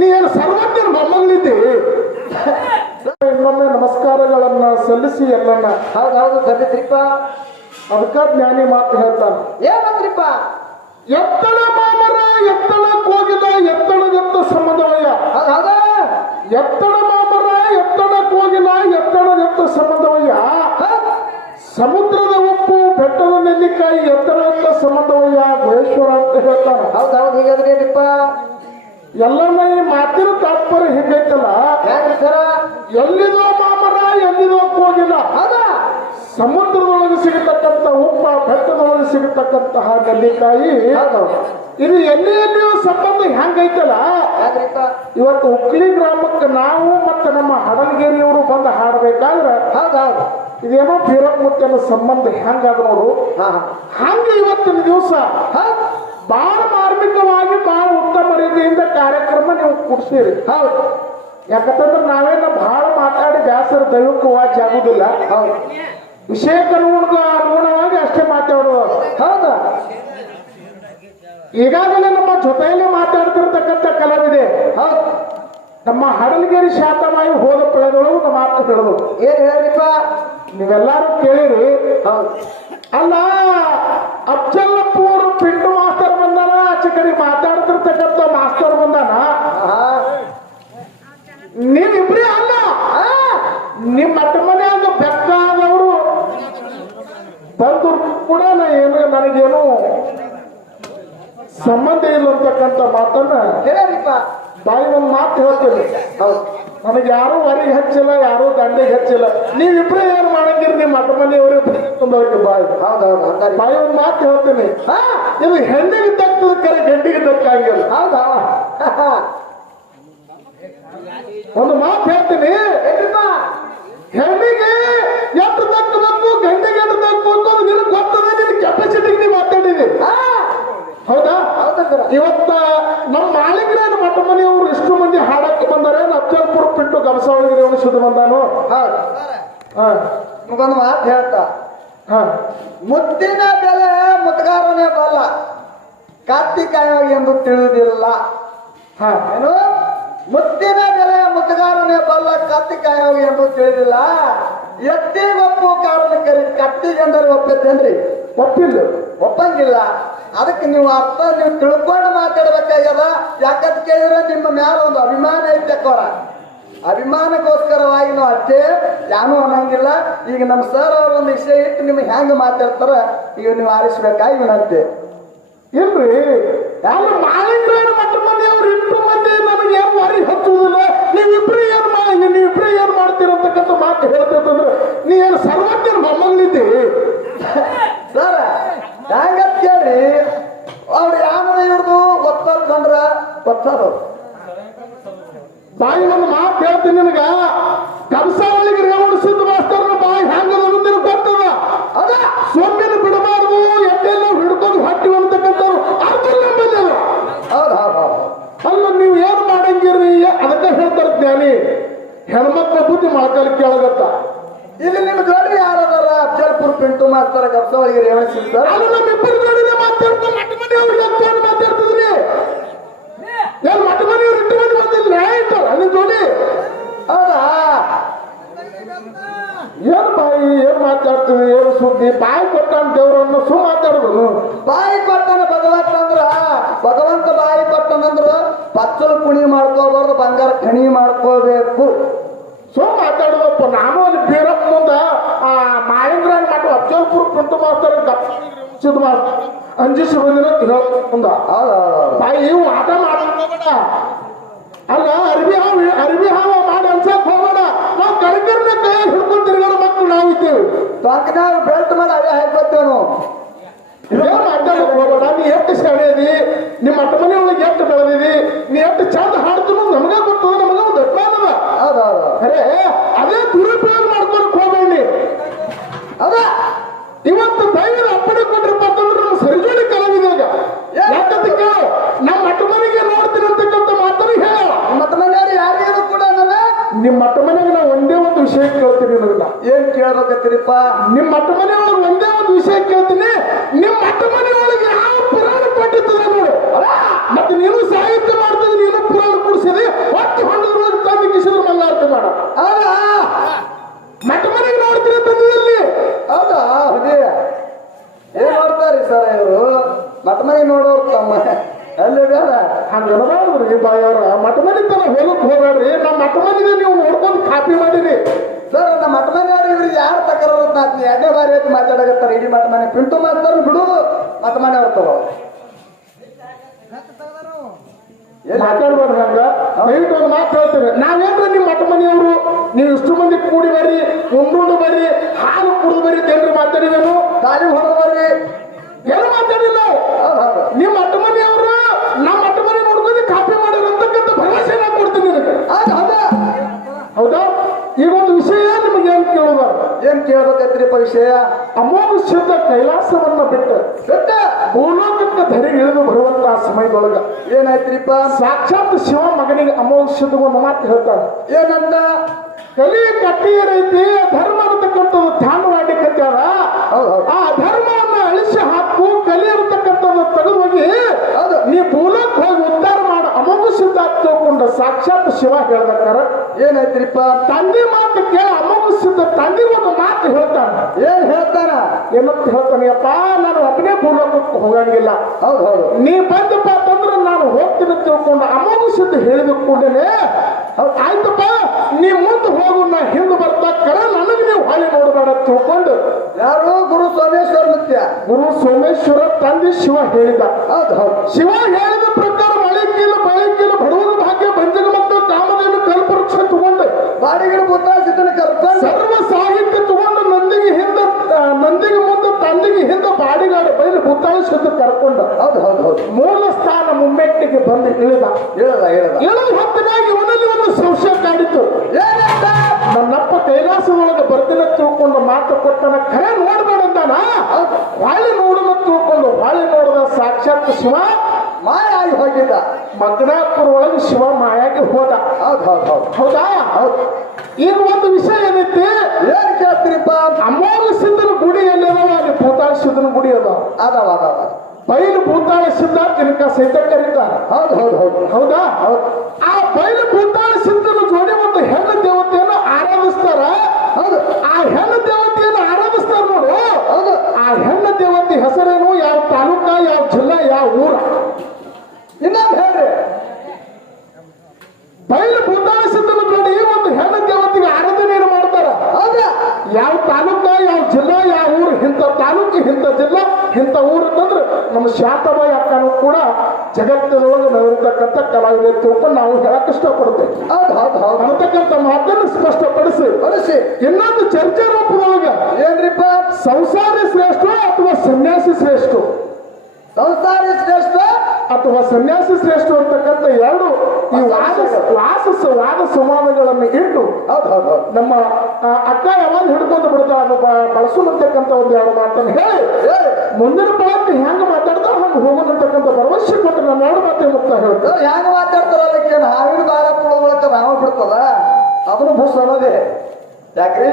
ನೀ ಏನು ಸರ್ವಜ್ಞನ ಮೊಮ್ಮಗಳಿದ್ದಿ. ಇನ್ನೊಮ್ಮೆ ನಮಸ್ಕಾರಗಳನ್ನ ಸಲ್ಲಿಸಿ ಎಲ್ಲನ್ನ. ಹೌದೌದು ಹೌದು ತ್ರಿಪ ಅದಕ್ಕ ಜ್ಞಾನಿ ಮಾತು ಹೇಳ್ತಾನೆ. ಏನಂದ್ರಿಪ್ಪ? ಎತ್ತಳ ಮಾಮರ ಎತ್ತಳ ಕೋಗಿದ ಎತ್ತಡದೆತ್ತ ಸಂಬಂಧವಯ್ಯ ಹೌದು ಎತ್ತಳ ಮಾಮರ ಎತ್ತಳ ಕೋಗಿಲ ಎತ್ತಡದೆತ್ತ ಸಂಬಂಧವಯ್ಯ ಸಮುದ್ರದ ಉಪ್ಪು ಬೆಟ್ಟದ ನೆಲ್ಲಿಕಾಯಿ ಎತ್ತರದೆತ್ತ ಸಂಬಂಧವಯ್ಯ ಗುಹೇಶ್ವರ ಅಂತ ಹೇಳ್ತಾನೆ. ಹೌದೌದು ಹೀಗಾದ್ರೆ ಹೀಗಾದ್ರೇನಿಪ್ಪ ಎಲ್ಲಮ್ಮ ಈ ಮಾತಿನ ತಾತ್ಪರ್ಯ ಹಿಂಗೈತಲ್ಲ? ಯಾಕ್ರಿ ಸರ? ಎಲ್ಲಿದೋ ಮಾಮರ ಎಲ್ಲಿದೋ ಹೋಗಿಲ್ಲ ಅದ ಸಮುದ್ರದೊಳಗೆ ಸಿಗತಕ್ಕಂತ ಉಪ್ಪ ಬೆಟ್ಟದೊಳಗೆ ಸಿಗತಕ್ಕಂತಹ ನೆಲ್ಲಿಕಾಯಿ. ಇದು ಎಲ್ಲಿ ಎಲ್ಲಿಯೋ ಸಂಬಂಧ ಹೆಂಗೈತಲ್ಲ ಇವತ್ತು ಉಕ್ಲಿ ಗ್ರಾಮಕ್ಕೆ ನಾವು ಮತ್ತೆ ನಮ್ಮ ಹಡಲಗೇರಿಯವರು ಬಂದು ಹಾಡಬೇಕಾದ್ರೆ ಇದೇನೋ ಬೀರಪ್ಪನ ಸಂಬಂಧ ಹೆಂಗಾದ ನೋಡು. ಹಾ ಹಾ. ಹಂಗೆ ಇವತ್ತಿನ ದಿವಸ ಬಾಳ ಮಾರ್ಮಿಕವಾಗಿ ರೀತಿಯಿಂದ ನೀವು ಹೌದು. ಯಾಕಂತಂದ್ರೆ ನಾವೇನ ಬಹಳ ಮಾತಾಡಿ ಬ್ಯಾಸರ ದೈವಕ್ಕೆ ವಾಚ್ ಆಗುದಿಲ್ಲ. ಹೌದು. ವಿಷಯಕ್ಕೆ ಅನುಗುಣ ಅನುಗುಣವಾಗಿ ಅಷ್ಟೇ ಮಾತಾಡುವ ಹೌದಾ? ಈಗಾಗಲೇ ನಮ್ಮ ಜೊತೆಯಲ್ಲಿ ಮಾತಾಡ್ತಿರ್ತಕ್ಕಂಥ ಕಲಾವಿದೆ. ಹೌದು. ನಮ್ಮ ಹಡಲಗೇರಿ ಶಾಂತಮಾಯಿ ಹೋದ ಪಳೆದೊಳಗು ನಮ್ಮ ಮಾತು ಹೇಳಿದ್ರು ಏನ್ ಹೇಳಿಪ್ಪ ನೀವೆಲ್ಲಾರು ಕೇಳಿರಿ. ಹೌದು. ಅಲ್ಲ ಅಫ್ಜಲ್ಪುರ್ ಪಿಂಟು ಮಾಸ್ತರ್ ಬಂದಾನ ಆಚೆ ಕಡೆ ಮಾತಾಡ್ತಿರ್ತಕ್ಕಂಥ ಮಾಸ್ತರ್ ಬಂದಾನ ಹಾ ನೀವಿಬ್ರೇ ಅಲ್ಲ ಆ, ನಿಮ್ಮ ಮಟ್ಟ ಮನೆಯಾಗ ಬೆಕ್ಕಾದವರು ಬಂದ್ರು ಕೂಡ ನಾ ಏನು ನನಗೇನು ಸಂಬಂಧ ಇಲ್ಲ ಅಂತಕ್ಕಂಥ ಮಾತನ್ನ ತಾಯಿ ಬಾಯಿ ಒಂದು ಮಾತು ಹೇಳ್ತೇನೆ. ನನಗೆ ಯಾರು ಹೊರಗೆ ಹಚ್ಚಿಲ್ಲ ಯಾರು ದಂಡೆಗೆ ಹಚ್ಚಿಲ್ಲ. ನೀವಿಬ್ರು ಏನು ಮಾಡಂಗಿರಿ ನಿಮ್ಮ ಮಠ ಮನೆಯವ್ರಿಗೆ ಬಂದವ್ರಿಗೆ ಬಾಯಿ. ಬಾಯಿ ಒಂದು ಮಾತು ಹೇಳ್ತೀನಿ. ಇದು ಹೆಣ್ಣಿಗೆ ತಕ್ಕದ ಕರೆ ಗಂಡಿಗೆ ತಕ್ಕಾಗಿಲ್ಲ ಹೌದಾ ಒಂದು ಮಾತು ಹೇಳ್ತೀನಿ ಏನ್ರಿಪ್ಪ ಹೆಣ್ಣಿಗೆ ಎಷ್ಟು ತಕ್ಕಬೇಕು ಗಂಡಿಗೆ ಎಷ್ಟು ತಕ್ಕಬೇಕು ಅದು ನಿನಗೆ ಗೊತ್ತದೆ ನಿನ್ನ ಕೆಪಾಸಿಟಿಗೆ ನೀವು ಮಾತಾಡಿದಿ ಹಾ ಹೌದಾ ಹೌದು ಸರ ಇವತ್ತ ನಮ್ಮ ಮಾಲಿಕರೇನು ಮಠ ಮನೆಯವರು ಇಷ್ಟು ಮಂದಿ ಹಾಡಕ್ಕೆ ಬಂದರೆ ಅಫ್ಜಲ್ಪುರ ಪಿಂಟು ಶುದ್ಧ ಬಂದಾನು? ನಿಮಗೊಂದು ಮಾತು ಹೇಳ್ತಾ ಹಾ. ಮುತ್ತಿನ ಬೆಲೆ ಮುತ್ಗಾರನೇ ಬಲ್ಲ. ಕಾರ್ತಿಕಾಯ ಎಂದು ತಿಳಿದಿಲ್ಲ. ಹಾ. ಏನು? ಮುತ್ತಿನ ಬೆಲೆ ಮುತ್ತಗಾರನೇ ಬಲ್ಲ ಕತ್ತಿಕಾಯ ಎಂದು ತಿಳಿದಿಲ್ಲ. ಎತ್ತಿ ಒಪ್ಪು ಕಾರಣ ಕರಿ ಕತ್ತಿಗೆಂದರೆ ಒಪ್ಪಿದ್ದೇನ್ರಿ ಒಪ್ಪಿಲ್ಲ. ಒಪ್ಪಂಗಿಲ್ಲ. ಅದಕ್ಕೆ ನೀವು ಅರ್ಥ ನೀವು ತಿಳ್ಕೊಂಡು ಮಾತಾಡ್ಬೇಕಾಗ್ಯದ? ಯಾಕಂತ ಕೇಳಿದ್ರೆ ನಿಮ್ಮ ಮ್ಯಾಲ ಒಂದು ಅಭಿಮಾನ ಐತೆ ಅಕ್ಕವ್ರ ಅಭಿಮಾನಕ್ಕೋಸ್ಕರವಾಗಿ ನಾವು ಅಷ್ಟೇ ಯಾನು ಅನ್ನಂಗಿಲ್ಲ. ಈಗ ನಮ್ಮ ಸರ್ ಅವ್ರ ಒಂದು ವಿಷಯ ಇಟ್ಟು ನಿಮ್ಗೆ ಹೆಂಗೆ ಮಾತಾಡ್ತಾರ, ಈಗ ನೀವು ಆರಿಸ್ಬೇಕಾಗಿ ಇವನಂತೆ? ಇಲ್ರಿ. ಎಲ್ಲ ಮಟ್ಟ ಮಂದಿ ಅವ್ರು ಇಷ್ಟು ಮಂದಿ ನನಗೆ ಏನು ಮಾಡಿ ಹಚ್ಚುವುದಿಲ್ಲ. ನೀವಿಬ್ರು ಏನು ಮಾಡಿ ನೀವಿಬ್ರು ಏನು ಮಾಡ್ತೀರಂತಕ್ಕಂಥ ಮಾತು ಹೇಳ್ತಿರ್ತಂದ್ರೆ ನೀ ಏನು ಸರ್ವತ್ತಿನ ಮೊಮ್ಮಗಳಿದ್ದಿ ಸರ್ ಹ್ಯಾಂಗತ್ ಕೇಳಿ ಅವ್ರು ಯಾವ ಗೊತ್ತಂದ್ರ ಗೊತ್ತಾರ ಬಾಯಿ ಒಂದು ಮಾತು ಹೇಳ್ತೀನಿ ನಿನಗ ಕಂಸಾವಳಿಗೆ ರೇವಣ ಸಿದ್ಧ ಮಾಸ್ತರ್ನ ಬಾಯಿ ಹೆಂಗ ನಿನಗೆ ಗೊತ್ತದ ಅದ ಸೊಮ್ಮಿನ ಬಿಡಬಾರ್ದು ಎಟ್ಟೆಲ್ಲ ಹಿಡ್ಕೊಂಡು ಹೊಟ್ಟಿ ಅಂತಕ್ಕಂಥವ್ರು ಅರ್ಥ ನಂಬಲ್ಲ ಹೌದು ಹೌದು ಹೌದು ಅಲ್ಲ ನೀವು ಏನು ಮಾಡಂಗಿರಿ ಅದಕ್ಕೆ ಹೇಳ್ತಾರೆ ಜ್ಞಾನಿ ಹೆಣ್ಮಕ್ಳ ಬುದ್ಧಿ ಮೊಳಕಲ್ಲಿ ಕೇಳಗತ್ತ ಇಲ್ಲಿ ನಿಮ್ಮ ಜೋಡಿ ಯಾರದಾರ ಅಫ್ಜಲ್ಪುರ್ ಪಿಂಟು ಕಪ್ಸವರಿಗೆ ಅದು ನಮ್ಮಿಬ್ಬರ ಜೋಡಿನೇ ಮಾತಾಡ್ತಿದ್ರಿ? ಇಟ್ಟು ಬಂದಿಲ್ಲ ಜೋಡಿ ಹೌದಾ? ಏನು ಬಾಯಿ ಏನ್ ಮಾತಾಡ್ತೀವಿ ಏನು ಸುದ್ದಿ? ಬಾಯಿ ಕೊಟ್ಟಾನ ದೇವ್ರನ್ನ ಸು ಮಾತಾಡುದು ಬಾಯಿ ಕೊಟ್ಟನ ಭಗವಂತ ಅಂದ್ರ? ಭಗವಂತ ಬಾಯಿ ಕೊಟ್ಟನಂದ್ರ ಪಚ್ಚಲು ಕುಣಿ ಮಾಡ್ಕೋಬಾರ್ದು ಬಂಗಾರ ಖಣಿ ಮಾಡ್ಕೋಬೇಕು. ಸುಮ್ ಮಾತಾಡುದಪ್ಪ ನಾನು ಅಲ್ಲಿ ಬೀರಪ್ಪ ಮುಂದ ಆ ಮಾಯಂಗ್ರಾನ್ ಮಠ ಮಾಸ್ತರ್ ಸಿದ್ಧ ಮಾಸ್ತರ್ ಅಂಜಿಸಿ ಬಂದಿನ ಮುಂದ ಒಂದ. ಬಾಯಿ ಇವು ಆಟ ಮಾಡ್ಬೇಡ ಅಲ್ಲ ಅರ್ಬಿ ಹಾವು ಅರ್ಬಿ ಹಾವ ಮಾಡಿ ಅನ್ಸಕ್ ಹೋಗೋಣ. ನಾವು ಕಣಕರ್ನ ಕೈಯಾಗ ಹಿಡ್ಕೊಂಡು ತಿರುಗಾಡ ಮಕ್ಕಳು ನಾವಿದ್ದೇವೆ ಟೊಂಕನಾಗ ಬೆಲ್ಟ್ ಮಾಡಿ ಹಾಕ್ಬತ್ತೇವೆ ನಾವು ಇದೇನು ಮಾತಾಡಕ್ ಹೋಗೋಣ? ನೀ ಎಷ್ಟು ಶಾಣೆದಿ ನಿಮ್ಮ ಅಟ್ಟ ಮನೆ ಒಳಗೆ ಎಷ್ಟು ಬೆಳೆದಿದಿ? ನೀ ಎಷ್ಟು ಚಂದ ಹಾಡ್ತು ನಮಗೆ ಗೊತ್ತದ ನಿಮ್ಮ ಅಟ್ಟ ಮನೆಗೆ ನಾವು ಒಂದೇ ಒಂದು ವಿಷಯ ಕೇಳ್ತೀನಿ ಅನ್ನೋದಿಲ್ಲ. ಏನ್ ಕೇಳಬೇಕತ್ತೀರಿಪ್ಪ ನಿಮ್ಮ ಅಟ್ಟ ಮನೆಯೊಳಗೆ ಒಂದೇ ಒಂದು ವಿಷಯ ಕೇಳ್ತೀನಿ. ನಿಮ್ಮ ಅಟ್ಟ ಮನೆಯೊಳಗೆ ಯಾವ ಪುರಾಣ ಪಟ್ಟಿರ್ತದೆ ನೋಡು. ಮತ್ತೆ ನೀನು ಸಾಹಿತ್ಯ ಮಾಡ್ತದೆ ನೀನು ಪುರಾಣ ಕುಡಿಸಿದೆ. ಹೊತ್ತು ಅಂತ ತಂದು ಕಿಸಿದ್ರು ಮಲ್ಲಾರ್ಥ ಮಾಡ. ಮಟ್ಟ ಮನೆಗೆ ನೋಡ್ತೀರಿ ತಂದಿದಲ್ಲಿ ಹೌದಾ? ಏನ್ ಮಾಡ್ತಾರೆ ಸರ್ ಇವರು? ಮಟ್ಟ ಮನೆಗೆ ನೋಡೋರು ತಮ್ಮ. ಅಲ್ಲೇ ಬೇಡ. ಹಂಗ ಇರಬಾರ್ದ್ರಿ ಬಾಯಾರ ಮಠ ಮನೆ ತನ ಹೋಗಕ್ ಹೋಗ್ರಿ ನಮ್ಮ ಮಠ ಮನೆಗೆ ನೀವು ನೋಡ್ಕೊಂಡು ಕಾಪಿ ಮಾಡಿರಿ. ಸರ್ ನಮ್ಮ ಮಠ ಮನೆಯವ್ರು ಇವ್ರಿಗೆ ಯಾರು ತಕರ ಎರಡನೇ ಬಾರಿ ಅಂತ ಮಾತಾಡಕತ್ತಾರೆ. ಇಡೀ ಮಠ ಮನೆ ಪಿಂಟು ಮಾಡ್ತಾರ ಬಿಡು. ಮಠ ಮನೆಯವ್ರು ತಗೋ. ಹಂಗ? ದಯವಿಟ್ಟು ಒಂದು ಮಾತು ಹೇಳ್ತೀವಿ ನಾವೇನ್ರಿ ನಿಮ್ಮ ಮಠ ಮನೆಯವರು? ನೀವು ಇಷ್ಟು ಮಂದಿ ಕೂಡಿ ಬರ್ರಿ ಒಂದು ಬರ್ರಿ ಹಾಲು ಕುಡಿದು ಬರ್ರಿ ಜನರು ಮಾತಾಡಿದೇನು ಗಾಳಿ ಹೊರ ಬರ್ರಿ. ಏನು ಮಾತಾಡಿಲ್ಲ. ನಾವು ನಿಮ್ಮ ಮಠ ಮನೆಯವರು ನಮ್ಮ ಮಠ ಮನೆ ನೋಡ್ಕೊಂಡು ಕಾಪಿ ಮಾಡಿರಂತಕ್ಕಂಥ ಭರವಸೆ ಕೊಡ್ತೀನಿ ನಿನಗೆ ಹೌದು? ಈಗ ಒಂದು ವಿಷಯ ನಿಮಗೆ ಏನ್ ಕೇಳುವ ಏನ್ ಕೇಳಬೇಕೈತ್ರಿಪ್ಪ ವಿಷಯ ಅಮೋಘ ಶುದ್ಧ ಕೈಲಾಸವನ್ನ ಬಿಟ್ಟು ಬಿಟ್ಟ. ಭೂಲೋಕಕ್ಕೆ ಧರಿ ಇಳಿದು ಬರುವಂತ ಸಮಯದೊಳಗ ಏನಾಯ್ತ್ರಿಪ್ಪ? ಸಾಕ್ಷಾತ್ ಶಿವ ಮಗನಿಗೆ ಅಮೋಘ ಶುದ್ಧ ಒಂದು ಮಾತು ಹೇಳ್ತಾನೆ. ಏನಂದ ಕಲಿ ಕಟ್ಟಿ ಏನೈತಿ ಧರ್ಮ ಅನ್ನತಕ್ಕಂಥದ್ದು ಧ್ಯಾನ ಮಾಡಿ ಹೌದು ಹೌದು. ಆ ಧರ್ಮವನ್ನ ಅಳಿಸಿ ಹಾಕು ಕಲಿ ಅನ್ನತಕ್ಕಂಥದ್ದು ತೆಗೆದು ಹೋಗಿ ಹೌದು ನೀ ಭೂಲೋಕ ಹೋಗಿ ಉದ್ಧಾರ ಮಾಡ ಅಮೋಘ ಸಿದ್ಧ ತಿಳ್ಕೊಂಡ ಸಾಕ್ಷಾತ್ ಶಿವ ಹೇಳ್ಬೇಕಾರ ಏನಾಯ್ತ್ರಿಪ್ಪ ತಂದೆ ಮಾತು ಕೇಳ ಅಮೋಘಿಸಿದ ತಂದೆ ಒಂದು ಮಾತು ಹೇಳ್ತಾನ. ಏನ್ ಹೇಳ್ತಾನ? ಏನಂತ ಹೇಳ್ತಾನೆಯಪ್ಪ ನಾನು ಒಬ್ಬನೇ ಪೂರ್ವಕ್ಕೆ ಹೋಗಂಗಿಲ್ಲ. ಹೌದು ಹೌದು. ನೀ ಬಂದಪ್ಪ ಅಂತಂದ್ರೆ ನಾನು ಹೋಗ್ತೀನಿ ತಿಳ್ಕೊಂಡು ಅಮೋಘಿಸಿದ್ದು ಹೇಳಿದ ಕೂಡಲೇ ಹೌದ್ ಆಯ್ತಪ್ಪ ನೀ ಮುಂದೆ ಹೋಗು ನಾ ಹಿಂದೆ ಬರ್ತಾ ಕರ ನನಗೆ ನೀವು ಹಾಲಿ ನೋಡಬೇಡ ತಿಳ್ಕೊಂಡು ಯಾರು ಗುರು ಸೋಮೇಶ್ವರ ನೃತ್ಯ ಗುರು ಸೋಮೇಶ್ವರ ತಂದೆ ಶಿವ ಹೇಳಿದ. ಹೌದು ಹೌದು. ಶಿವ ಹೇಳಿದ ಭೂತಾಳ ಕರ್ಕೊಂಡು ಹೌದು ಹೌದು ಹೌದು. ಮೂಲ ಸ್ಥಾನ ಮುಮ್ಮೆಟ್ಟಿಗೆ ಬಂದು ಇಳಿದ. ಹೇಳದ ಹೇಳದ ಇಳಿದ ಹೊತ್ತಿನಾಗ ಇವನಲ್ಲಿ ಒಂದು ಸಂಶಯ ಕಾಡಿತು. ಏನಂತ ನನ್ನಪ್ಪ ಒಳಗೆ ಬರ್ತಿಲ್ಲ ತಿಳ್ಕೊಂಡು ಮಾತು ಕೊಟ್ಟನ ಖರೆ ನೋಡ್ಬೇಡ ಅಂದಾನ ಬಾಳೆ ನೋಡನ ತಿಳ್ಕೊಂಡು ಬಾಳೆ ನೋಡದ ಸಾಕ್ಷಾತ್ ಶಿವ ಮಾಯ ಆಗಿ ಹೋಗಿದ್ದ. ಮಗ್ನಾಪುರ ಒಳಗೆ ಶಿವ ಮಾಯಾಗಿ ಹೋದ. ಹೌದು? ಹೌದು ಹೌದು ಹೌದಾ ಹೌದು ಈಗ ಒಂದು ವಿಷಯ ಏನೈತಿ? ಏನ್ ಕೇಳ್ತೀರಿಪ್ಪ? ಅಮೋಘ ಸಿದ್ಧನ ಗುಡಿ ಎಲ್ಲಿದಾವ ಅಲ್ಲಿ ಭೂತಾಳ ಸಿದ್ಧನ ಗುಡಿ ಅದಾವ. ಅದಾವ ಅದಾವ ಬೈಲು ಭೂತಾಳ ಸಿದ್ಧ ತಿನಕ ಸಹಿತ ಕರೀತಾರ ಹೌದು ಹೌದು. ಹೌದು? ಹೌದಾ. ಆ ಬೈಲು ಭೂತಾಳ ಸಿದ್ಧನ ಜೋಡಿ ಒಂದು ಹೆಣ್ಣು ದೇವತೆಯನ್ನು ಆರಾಧಿಸ್ತಾರ ಹೌದು ಆ ಹೆಣ್ಣು ದೇವತೆಯನ್ನು ಆರಾಧಿಸ್ತಾರ ನೋಡು ಹೌದು ಆ ಹೆಣ್ಣು ದೇವತೆ ಹೆಸರೇನು ಯಾವ ತಾಲೂಕ ಯಾವ ಜಿಲ್ಲಾ ಯಾವ ಊರ ಇನ್ನೊಂದು ಹೇಳ್ರಿ ಬೈಲು ಭೂತಾಳ ಸಿದ್ಧನ ಜೋಡಿ ಒಂದು ಹೆಣ್ಣು ದೇವತೆಗೆ ಆರಾಧನೆಯನ್ನು ಮಾಡ್ತಾರ ಹೌದಾ ಯಾವ ತಾಲೂಕ ಯಾವ ಜಿಲ್ಲಾ ಯಾವ ಊರು ಇಂಥ ತಾಲೂಕು ಇಂಥ ಜಿಲ್ಲಾ ಇಂಥ ಊರು ಅಂತಂದ್ರೆ ನಮ್ಮ ಶಾಂತಬಾಯಿ ಅಕ್ಕನೂ ಕೂಡ ಜಗತ್ತಿನೊಳಗೆ ನಾವಿರ್ತಕ್ಕಂಥ ಕಲಾವಿದ ತಿಳ್ಕೊಂಡು ನಾವು ಹೇಳಕ್ ಇಷ್ಟಪಡ್ತೇವೆ ಅಂತಕ್ಕಂಥ ಮಾತನ್ನು ಸ್ಪಷ್ಟಪಡಿಸಿ. ಪಡಿಸಿ ಇನ್ನೊಂದು ಚರ್ಚೆ ರೂಪದೊಳಗೆ. ಏನ್ರಿಪ್ಪ? ಸಂಸಾರಿ ಶ್ರೇಷ್ಠ ಅಥವಾ ಸನ್ಯಾಸಿ ಶ್ರೇಷ್ಠ? ಸಂಸಾರ ಶ್ರೇಷ್ಠ ಅಥವಾ ಸನ್ಯಾಸಿ ಶ್ರೇಷ್ಠ ಅಂತಕ್ಕಂಥ ಎರಡು ಈ ವಾದ ವಾಸ ವಾದ ಸಮಾನಗಳನ್ನು ಇಟ್ಟು ಹೌದು ಹೌದು ಹೌದು. ನಮ್ಮ ಅಕ್ಕ ಯಾವಾಗ ಹಿಡ್ಕೊಂಡು ಬಿಡ್ತಾವ ಬಳಸು ಬಳಸುವಂತಕ್ಕಂಥ ಒಂದು ಎರಡು ಮಾತನ್ನು ಹೇಳಿ. ಮುಂದಿನ ಪಾಠ ಹೆಂಗ ಮಾತಾಡ್ತಾರ ಹಂಗೆ ಹೋಗೋದಂತಕ್ಕಂಥ ಭರವಸೆ ಕೊಟ್ಟು ನಾನು ಎರಡು ಮಾತೆ ಮುಕ್ತ ಹೇಳ್ತಾರೆ ಹೆಂಗ ಹೆಂಗ್ ಮಾತಾಡ್ತಾರ ಅದಕ್ಕೆ ಹಾವಿನ ಬಾಲ ಕೊಡೋದಕ್ಕೆ ನಾವು ಬಿಡ್ತದ? ಅದನ್ನು ಭೂಸ್ ಅನ್ನೋದೇ ಯಾಕ್ರಿ?